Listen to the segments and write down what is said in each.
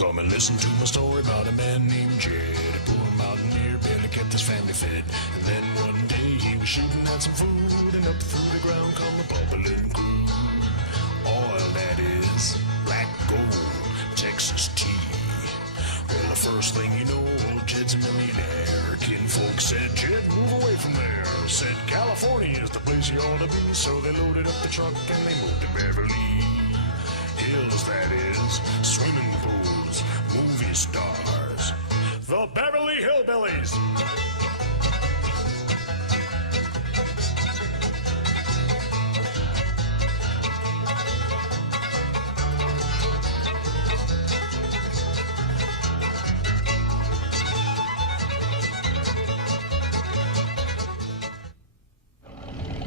Come and listen to my story about a man named Jed. A poor mountaineer barely kept his family fed. And then one day he was shooting at some food, and up through the ground come a bubbling crude. Oil, that is, black gold, Texas tea. Well, the first thing you know, old Jed's a millionaire. Kinfolk said, Jed, move away from there. Said, California is the place you ought to be. So they loaded up the truck and they moved to Beverly Hills, that is, swimming pools, movie stars, the Beverly Hillbillies.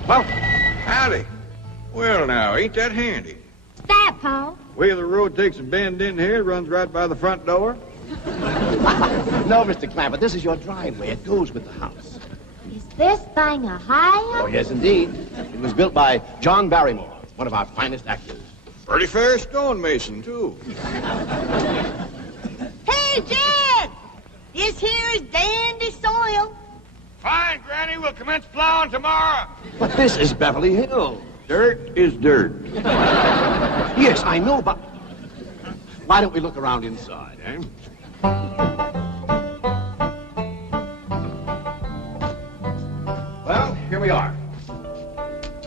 Well, howdy. Well, now, ain't that handy? What's that, Pa? Way the road takes a bend in here, runs right by the front door. No, Mr. Clampett, this is your driveway. It goes with the house. Is this thing a high? Oh, yes, indeed. It was built by John Barrymore, one of our finest actors. Pretty fair stonemason, too. Hey, Jed! This here is dandy soil. Fine, Granny. We'll commence plowing tomorrow. But this is Beverly Hills. Dirt is dirt. Yes, I know, but why don't we look around inside, eh? Well, here we are.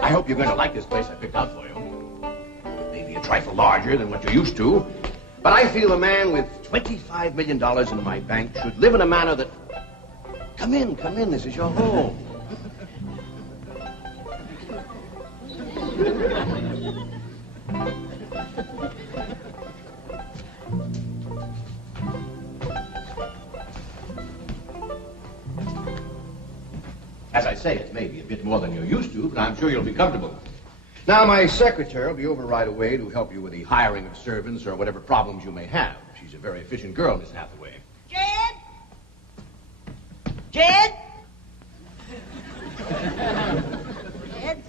I hope you're going to like this place I picked out for you. It may be a trifle larger than what you're used to, but I feel a man with $25 million in my bank should live in a manner that... Come in, this is your home. As I say, it may be a bit more than you're used to, but I'm sure you'll be comfortable. Now, my secretary will be over right away to help you with the hiring of servants or whatever problems you may have. She's a very efficient girl, Miss Hathaway. Jed? Jed? Jed?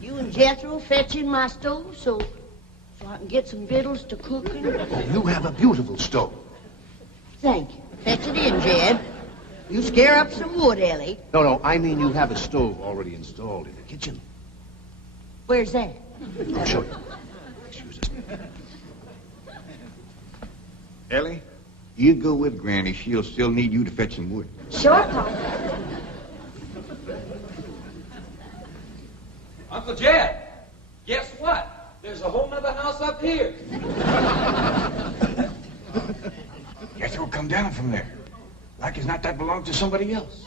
You and Jethro fetching my stove so I can get some victuals to cook in? Oh, you have a beautiful stove. Thank you. Fetch it in, Jed. You scare up some wood, Elly. No, I mean you have a stove already installed in the kitchen. Where's that? I'll show you. Excuse us. Ellie, you go with Granny. She'll still need you to fetch some wood. Sure, Pa. Uncle Jed, guess what? There's a whole nother house up here. Jethro come down from there. Like as not that belongs to somebody else.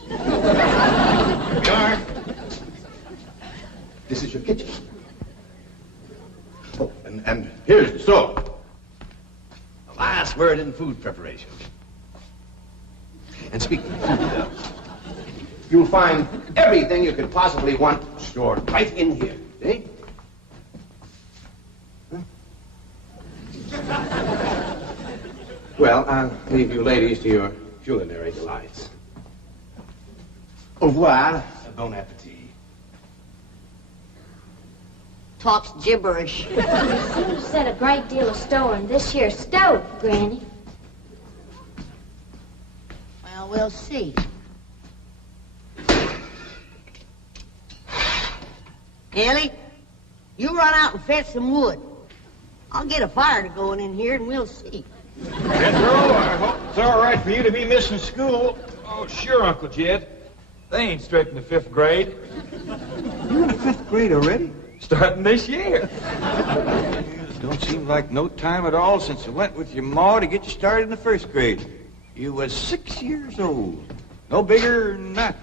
This is your kitchen. Oh, and here's the stove. The last word in food preparation. And speaking of food, you'll find everything you could possibly want stored right in here. See? Huh? Well, I'll leave you ladies to your culinary delights. Au revoir. Bon appetit. Talks gibberish. You seem to set a great deal of store in this here stove, Granny. Well, we'll see. Elly, you run out and fetch some wood. I'll get a fire to going in here and we'll see. Jethro, I hope it's all right for you to be missing school. Oh, sure, Uncle Jed. They ain't straight in the 5th grade. You're in the 5th grade already? Starting this year. It don't seem like no time at all since I went with your ma to get you started in the 1st grade. You was 6 years old. No bigger than that.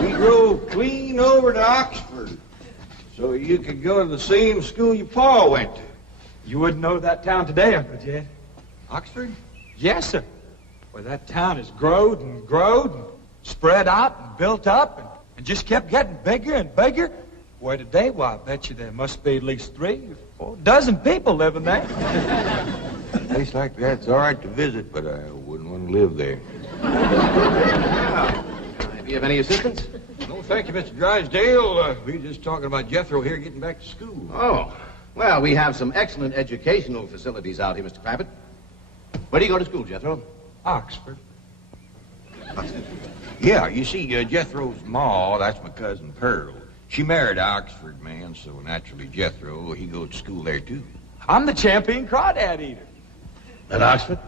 We drove clean over to Oxford so you could go to the same school your pa went to. You wouldn't know that town today, Uncle Jed. Oxford? Yes, sir. Well, that town has growed and growed and spread out and built up and just kept getting bigger and bigger. Where today, why, I bet you there must be at least 3 or 4 dozen people living there. A place like that's all right to visit, but I wouldn't want to live there. Do you have any assistance? No, thank you, Mr. Drysdale. We were just talking about Jethro here getting back to school. Oh, Well, we have some excellent educational facilities out here, Mr. Clampett. Where do you go to school, Jethro? Oxford. Yeah, you see, Jethro's ma, that's my cousin Pearl. She married an Oxford man, so naturally Jethro, he goes to school there, too. I'm the champion crawdad eater. At Oxford?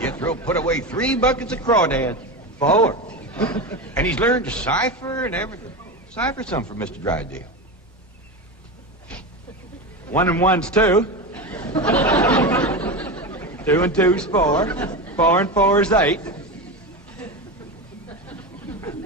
Jethro put away 3 buckets of crawdads. 4. And he's learned to cipher and everything. Cipher some for Mr. Drysdale. 1 and 1's 2. 2 and 2's 4. 4 and 4's 8.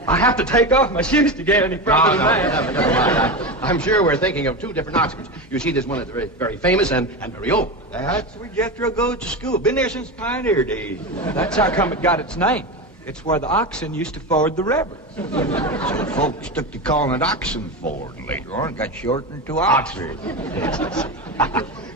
I have to take off my shoes to get any further than that. Never mind. I'm sure we're thinking of 2 different Oxfords. You see, there's one that's very, very famous and very old. That's where Jethro goes to school. Been there since pioneer days. That's how come it got its name. It's where the oxen used to ford the river. So folks took to calling it Oxenford, and later on it got shortened to Oxford.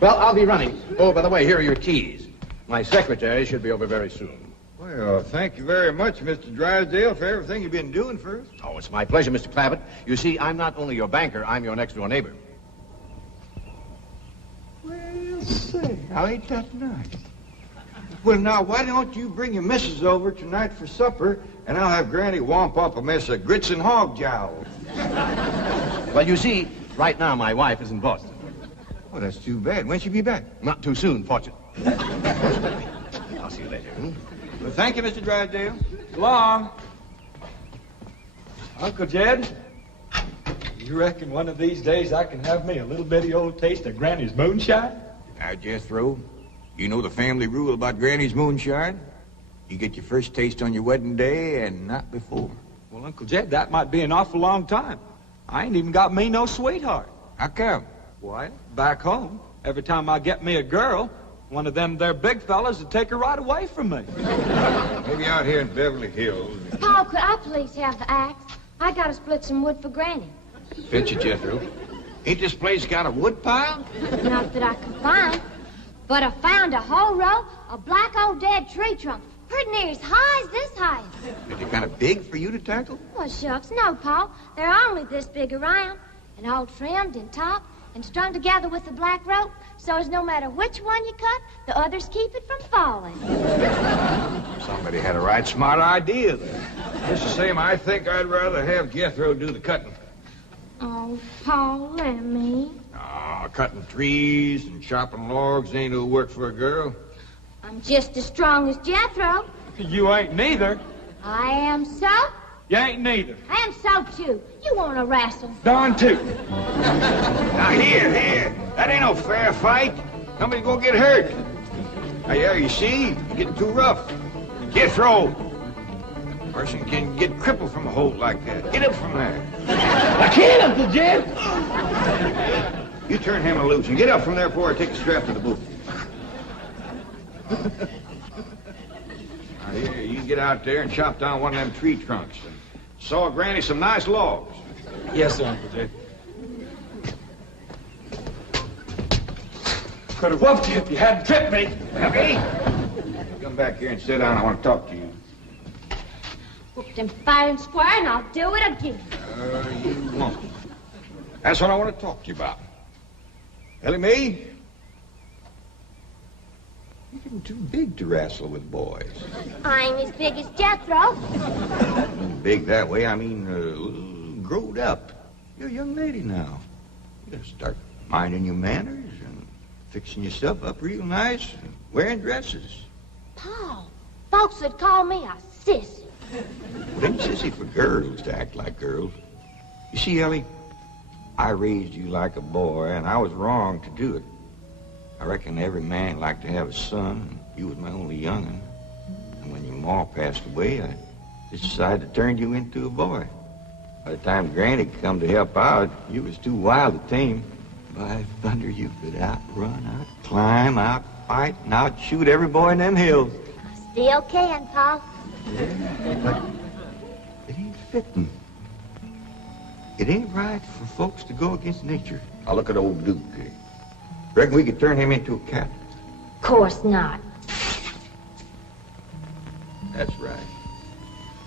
Well, I'll be running. Oh, by the way, here are your keys. My secretary should be over very soon. Well, thank you very much, Mr. Drysdale, for everything you've been doing for us. Oh, it's my pleasure, Mr. Clampett. You see, I'm not only your banker, I'm your next-door neighbor. Well, say, now ain't that nice? Well, now, why don't you bring your missus over tonight for supper, and I'll have Granny womp up a mess of grits and hog jowls. Well, you see, right now my wife is in Boston. Oh, that's too bad. When'll she be back? Not too soon, fortunately. I'll see you later. Well, thank you, Mr. Drysdale. So long. Uncle Jed, you reckon one of these days I can have me a little bitty old taste of Granny's moonshine? Now, Jethro, you know the family rule about Granny's moonshine? You get your first taste on your wedding day and not before. Well, Uncle Jed, that might be an awful long time. I ain't even got me no sweetheart. How come? Why, back home, every time I get me a girl, one of them there big fellas would take her right away from me. Maybe out here in Beverly Hills. Paul, could I please have the axe? I gotta split some wood for Granny. Fetch it, Jethro. Ain't this place got a wood pile? Not that I can find, but I found a whole row of black old dead tree trunks, pretty near as high as this house. Is it kind of big for you to tackle? Well, shucks, no, Paul. They're only this big around, and all trimmed and topped and strung together with the black rope, so as no matter which one you cut, the others keep it from falling. Somebody had a right smart idea there. Just the same, I think I'd rather have Jethro do the cutting. Oh, Paul, let me. Cutting trees and chopping logs ain't no work for a girl. I'm just as strong as Jethro. You ain't neither. I am so. You ain't neither. I am so, too. You want to wrestle? Darn too. Now, here. That ain't no fair fight. Somebody's gonna get hurt. Now, yeah, you see? You're getting too rough. Jethro. A person can get crippled from a hold like that. Get up from there. I can't, Uncle Jed. You turn him loose and get up from there before I take the strap to the boot. Now, here, you get out there and chop down one of them tree trunks and saw Granny some nice logs. Yes, sir, Uncle Jed. Could have whooped you if you hadn't tripped me. Okay? Come back here and sit down. I want to talk to you. Whooped him fair and square, and I'll do it again. You won't. That's what I want to talk to you about. Elly May, you're getting too big to wrestle with boys. I ain't as big as Jethro. Big that way, I mean, growed up. You're a young lady now. You gotta start minding your manners and fixing yourself up real nice and wearing dresses. Paul, folks would call me a sissy. It ain't sissy for girls to act like girls. You see, Elly, I raised you like a boy, and I was wrong to do it. I reckon every man liked to have a son, and you was my only young'un. And when your ma passed away, I just decided to turn you into a boy. By the time Granny come to help out, you was too wild to tame. By thunder, you could outrun, out-climb, out-fight, and out-shoot every boy in them hills. I still can, Paul. Yeah, but it ain't fitting. It ain't right for folks to go against nature. Now look at old Duke. Reckon we could turn him into a cat? Of course not. That's right.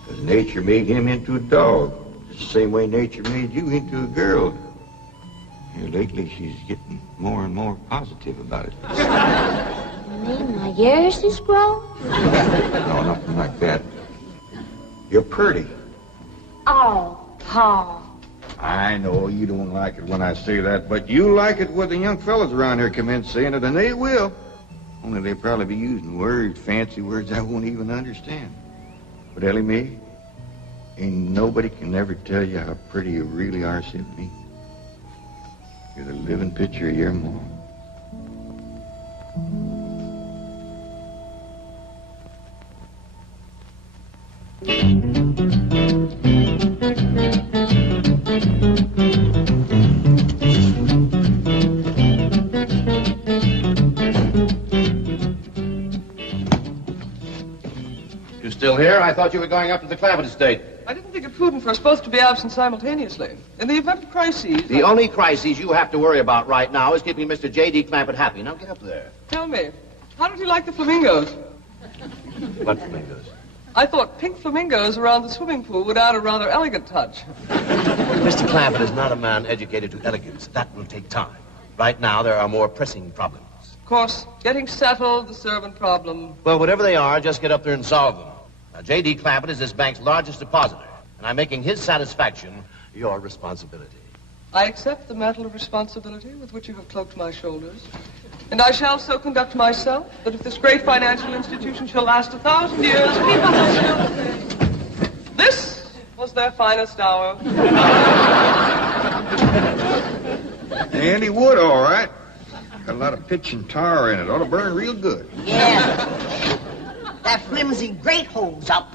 Because nature made him into a dog. Just the same way nature made you into a girl. Here lately, she's getting more and more positive about it. You mean my ears is grown? No, nothing like that. You're pretty. Oh, Paul. I know you don't like it when I say that, but you like it when the young fellas around here come in saying it, and they will. Only they'll probably be using words, fancy words I won't even understand. But Elly May, ain't nobody can ever tell you how pretty you really are except me. You're the living picture of your mom. You still here? I thought you were going up to the Clampetts estate. I didn't think it prudent for us both to be absent simultaneously. In the event of crises... The only crises you have to worry about right now is keeping Mr. J.D. Clampett happy. Now get up there. Tell me, how did you like the flamingos? What flamingos? I thought pink flamingos around the swimming pool would add a rather elegant touch. Mr. Clampett is not a man educated to elegance. That will take time. Right now, there are more pressing problems. Of course, getting settled, the servant problem. Well, whatever they are, just get up there and solve them. Now, J.D. Clampett is this bank's largest depositor, and I'm making his satisfaction your responsibility. I accept the mantle of responsibility with which you have cloaked my shoulders. And I shall so conduct myself that if this great financial institution shall last 1,000 years, people will still say, this was their finest hour. Handy wood, all right. Got a lot of pitch and tar in it. Ought to burn real good. Yeah. That flimsy grate holds up.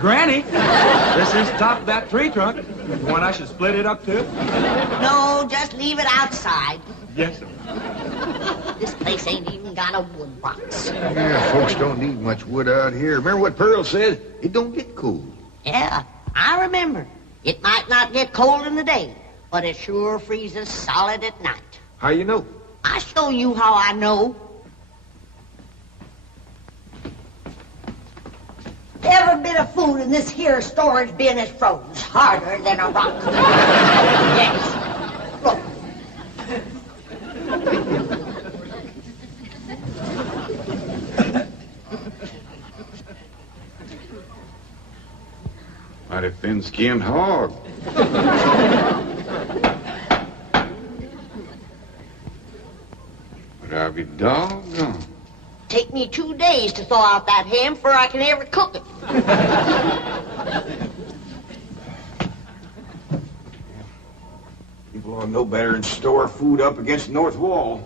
Granny, this is top of that tree trunk. You want I should split it up too? No, just leave it outside. Yes, sir. This place ain't even got a wood box. Yeah, folks don't need much wood out here. Remember what Pearl said? It don't get cold. Yeah, I remember. It might not get cold in the day, but it sure freezes solid at night. How you know? I'll show you how I know. Every bit of food in this here storage bin is froze harder than a rock. Yes. Look. Mighty thin-skinned hog. But I'll be doggone. Take me 2 days to thaw out that ham before I can ever cook it. People ought to know better than store food up against the north wall.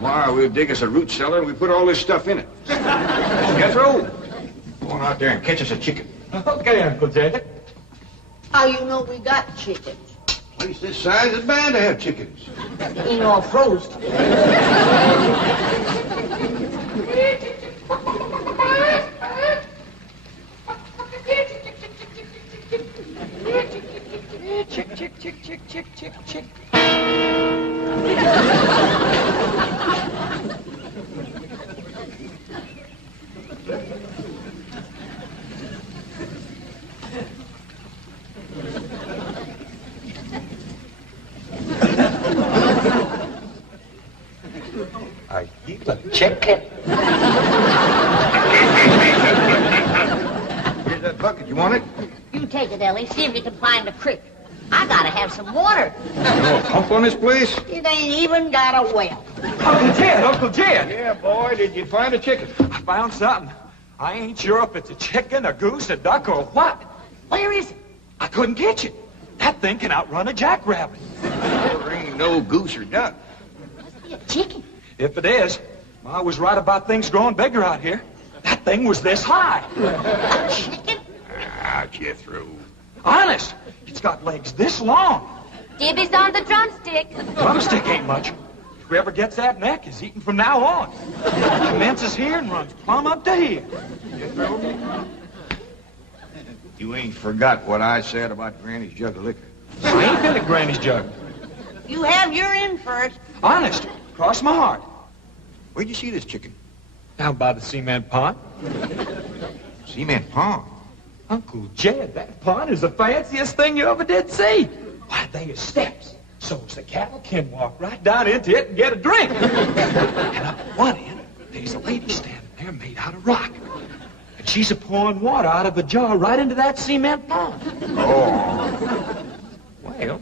Why, we'll dig us a root cellar and we put all this stuff in it. Jethro, go on out there and catch us a chicken. Okay, Uncle Jed. How you know we got chickens? Place this size is bound to have chickens. Ain't all frozen. Chick, chick, chick, chick, chick, chick, chick. I keep a chicken. Here's that bucket. You want it? You take it, Ellie. See if you can find a creek. I gotta have some water. You know a pump on this place? It ain't even got a well. Uncle Jed, Uncle Jed. Yeah, boy. Did you find a chicken? I found something. I ain't sure if it's a chicken, a goose, a duck, or what. Where is it? I couldn't catch it. That thing can outrun a jackrabbit. There ain't no goose or duck. Must be a chicken. If it is, I was right about things growing bigger out here. That thing was this high. A chicken? Ah, Jethro. Honest, it's got legs this long. Gibby's on the drumstick. Drumstick ain't much. Whoever gets that neck is eating from now on. It commences here and runs plumb up to here. You ain't forgot what I said about Granny's jug of liquor. I ain't been at Granny's jug. You have your in for it. Honest, cross my heart. Where'd you see this chicken? Down by the cement pond. Cement pond. Uncle Jed, that pond is the fanciest thing you ever did see. Why, they is steps. So's the cattle can walk right down into it and get a drink. And up at one end, there's a lady standing there made out of rock. And she's a-pouring water out of a jar right into that cement pond. Oh. Well,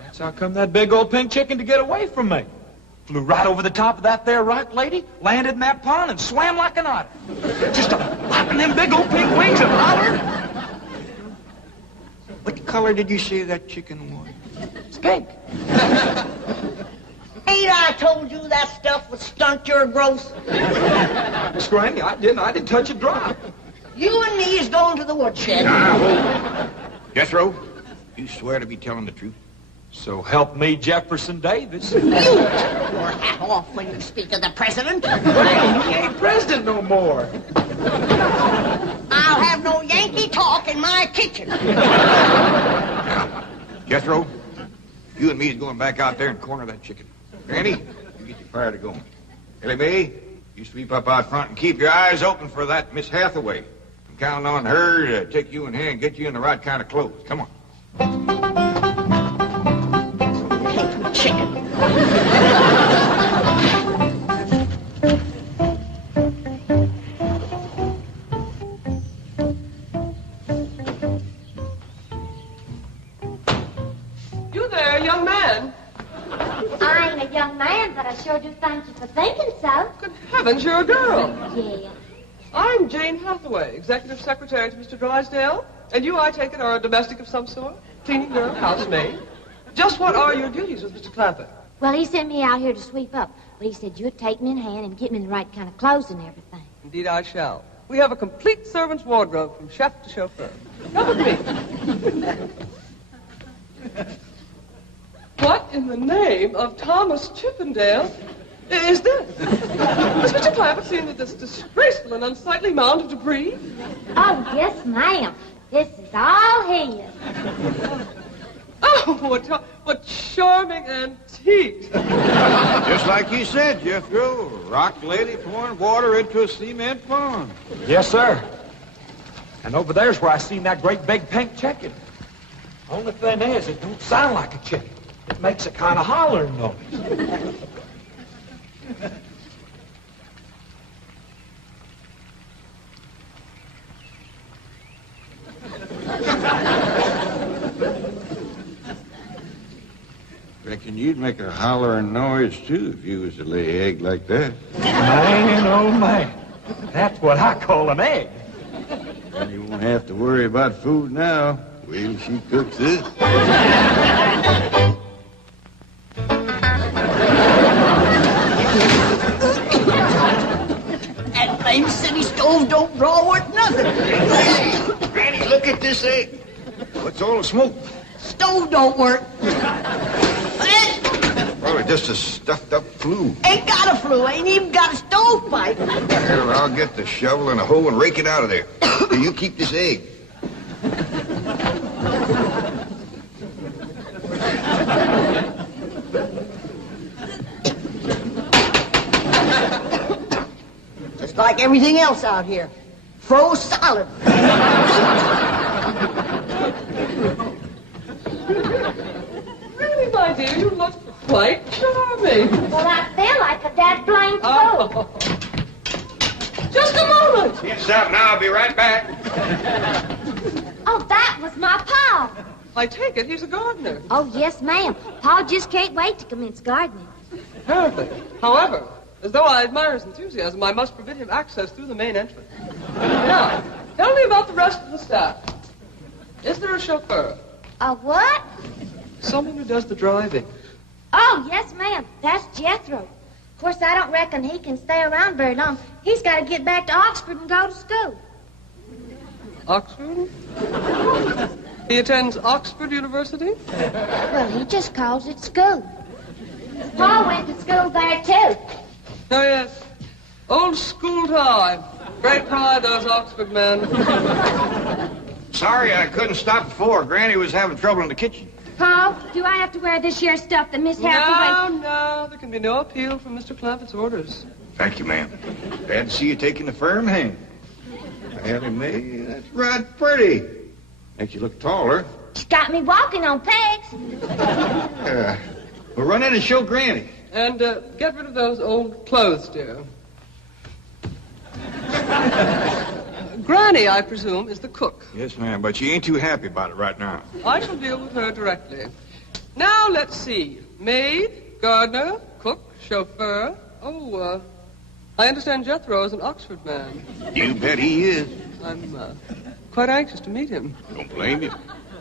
that's how come that big old pink chicken to get away from me. Flew right over the top of that there rock lady, landed in that pond, and swam like an otter. Just flapping them big old pink wings and hollering. What color did you say that chicken was? It's pink. Ain't I told you that stuff would stunt your growth? Miss Granny, I didn't touch a drop. You and me is going to the woodshed. Now, Jethro, you swear to be telling the truth? So help me, Jefferson Davis. You take your hat off when you speak of the president. Well, he ain't president no more. I'll have no Yankee talk in my kitchen. Now, Jethro, you and me is going back out there and corner that chicken. Granny, you get your fire to going. Elly May, you sweep up out front and keep your eyes open for that Miss Hathaway. I'm counting on her to take you in hand and get you in the right kind of clothes. Come on. Chicken. You there, young man? I ain't a young man, but I sure do thank you for thinking so. Good heavens, you're a girl. Yeah. I'm Jane Hathaway, executive secretary to Mr. Drysdale. And you, I take it, are a domestic of some sort? Cleaning girl, housemaid? Just what are your duties with Mr. Clampett? Well, he sent me out here to sweep up, but he said you'd take me in hand and get me in the right kind of clothes and everything. Indeed, I shall. We have a complete servant's wardrobe from chef to chauffeur. Come with me. What in the name of Thomas Chippendale is this? Has Mr. Clampett seen this disgraceful and unsightly mound of debris? Oh, yes, ma'am. This is all his. Oh, what charming antiques. Just like you said, Jethro. Rock lady pouring water into a cement pond. Yes, sir. And over there's where I seen that great big pink chicken. Only thing is, it don't sound like a chicken. It makes a kind of hollering noise. Reckon you'd make a hollering noise, too, if you was to lay egg like that. Man, oh, man. That's what I call an egg. And you won't have to worry about food now. Wait till she cooks this. That blame city stove don't draw worth nothing. Hey, Granny, look at this egg. What's all the smoke? Stove don't work. Probably just a stuffed-up flue. Ain't got a flue, ain't even got a stovepipe. Well, I'll get the shovel and a hoe and rake it out of there. You keep this egg. Just like everything else out here. Froze solid. Really, my dear, you look quite charming. Well, I feel like a dead blank fool. Oh. Just a moment. Yes, out now. I'll be right back. Oh, that was my pa. I take it he's a gardener. Oh, yes, ma'am. Pa just can't wait to commence gardening. Apparently. However, as though I admire his enthusiasm, I must forbid him access through the main entrance. Now, tell me about the rest of the staff. Is there a chauffeur? A what? Someone who does the driving. Oh, yes, ma'am. That's Jethro. Of course, I don't reckon he can stay around very long. He's got to get back to Oxford and go to school. Oxford? He attends Oxford University? Well, he just calls it school. Pa went to school there, too. Oh, yes. Old school time. Great pride, those Oxford men. Sorry I couldn't stop before. Granny was having trouble in the kitchen. Pa, do I have to wear this here stuff that Miss Hathaway... No, there can be no appeal from Mr. Clampett's orders. Thank you, ma'am. Glad to see you taking the firm hand. Elly May, that's right pretty. Makes you look taller. She's got me walking on pegs. We'll run in and show Granny. And get rid of those old clothes, dear. Granny, I presume, is the cook. Yes, ma'am, but she ain't too happy about it right now. I shall deal with her directly. Now, let's see. Maid, gardener, cook, chauffeur. Oh, I understand Jethro is an Oxford man. You bet he is. I'm quite anxious to meet him. Don't blame you.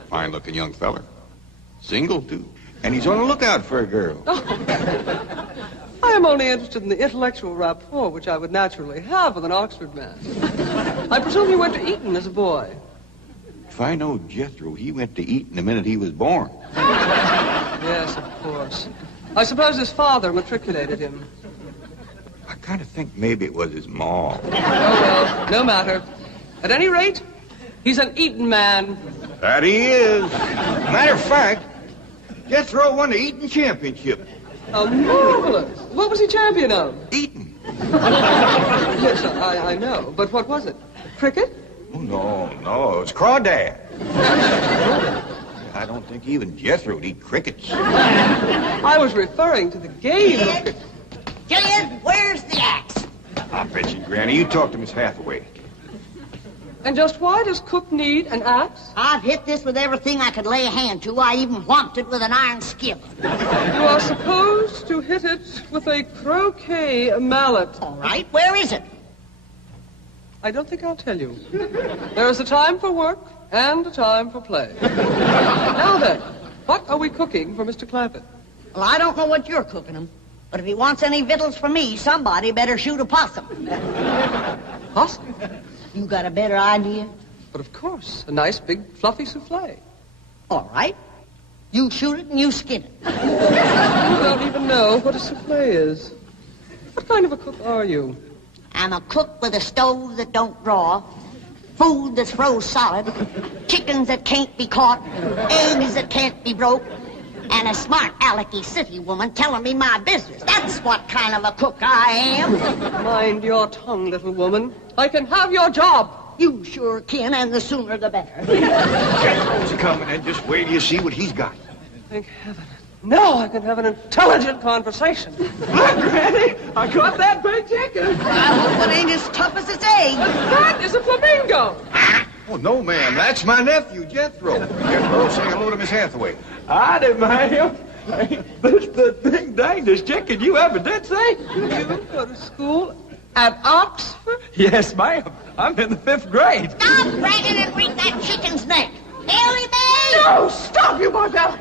Fine-looking young feller. Single, too. And he's on the lookout for a girl. I am only interested in the intellectual rapport which I would naturally have with an Oxford man. I presume you went to Eton as a boy. If I know Jethro, he went to Eton the minute he was born. Yes, of course. I suppose his father matriculated him. I kind of think maybe it was his ma. Oh, well, no matter. At any rate, he's an Eton man. That he is. Matter of fact, Jethro won the Eton championship. Oh, marvelous. What was he champion of? Eton. Yes, I know. But what was it? Cricket? Oh, no, it was crawdad. I don't think even Jethro'd eat crickets. I was referring to the game of cricket. Kid, where's the axe? I bet you, Granny, you talk to Miss Hathaway. And just why does Cook need an axe? I've hit this with everything I could lay a hand to. I even whomped it with an iron skillet. You are supposed to hit it with a croquet mallet. All right, where is it? I don't think I'll tell you. There is a time for work and a time for play. Now then, what are we cooking for Mr. Clampett? Well, I don't know what you're cooking him, but if he wants any victuals from me, somebody better shoot a possum. Possum? You got a better idea? But of course, a nice big fluffy souffle. All right. You shoot it and you skin it. You don't even know what a souffle is. What kind of a cook are you? I'm a cook with a stove that don't draw, food that's froze solid, chickens that can't be caught, eggs that can't be broke, and a smart alecky city woman telling me my business. That's what kind of a cook I am. Mind your tongue, little woman. I can have your job. You sure can, and the sooner the better. Jethro's coming, and just wait till you see what he's got. Thank heaven. Now I can have an intelligent conversation. Look, Granny, I caught that big chicken. I hope it ain't as tough as its egg. That is a flamingo. Oh, no, ma'am. That's my nephew, Jethro. Jethro, say hello to Miss Hathaway. I didn't mind him. This the ding dangest chicken you ever did see. You go to school at Oxford? Yes, ma'am. I'm in the 5th grade. Stop bragging and wring that chicken's neck. Elly May! No, stop, you barbarian.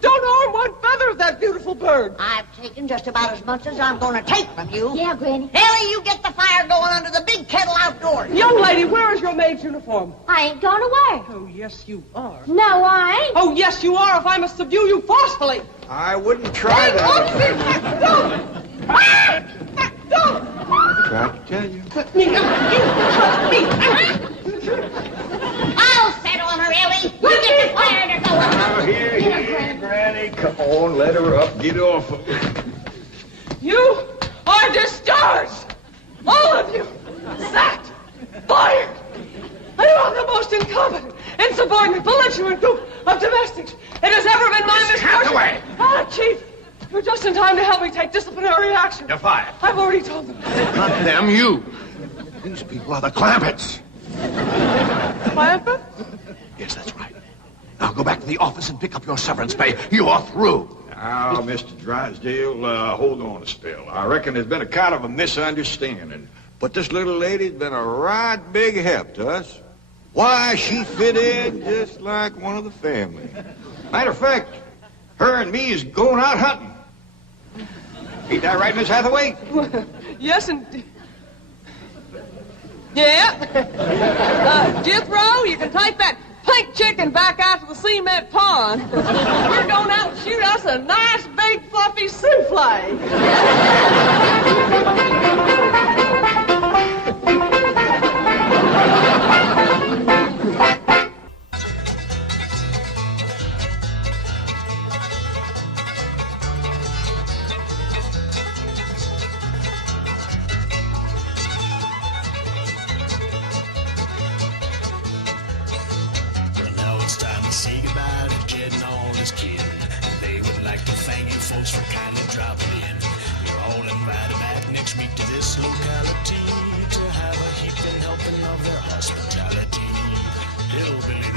Don't harm one feather of that beautiful bird. I've taken just about as much as I'm going to take from you. Yeah, Granny. Elly, you get the fire going under the big kettle outdoors. Young lady, where is your maid's uniform? I ain't going away. Oh, yes, you are. No, I ain't. Oh, yes, you are, if I must subdue you forcefully. I wouldn't try that. Don't! Tried to tell you. I'll set on her, Elly. You get the fire to go. Now, here, Granny. Come on, let her up. Get off of her. You are discharged! All of you! Sacked! Fired! You are the most incompetent, insubordinate, belligerent group of domestics it has ever been my misfortune. Hathaway! Ah, Chief, you're just in time to help me take disciplinary action. You're fired. I've already told them. Not them, you. These people are the Clampetts. Clampett? Yes, that's right. Now go back to the office and pick up your severance pay. You are through. Now, Mr. Drysdale, hold on a spell. I reckon there's been a kind of a misunderstanding. But this little lady's been a right big help to us. Why, she fit in just like one of the family. Matter of fact, her and me is going out hunting. Ain't that right, Miss Hathaway? Yes, indeed. Yeah. Jethro, you can take that pink chicken back out to the cement pond. We're going out and shoot us a nice, big, fluffy souffle. Well, now it's time to say goodbye folks for kindly dropping in. You're all invited back next week to this locality to have a heaping helping of their hospitality. Hillbilly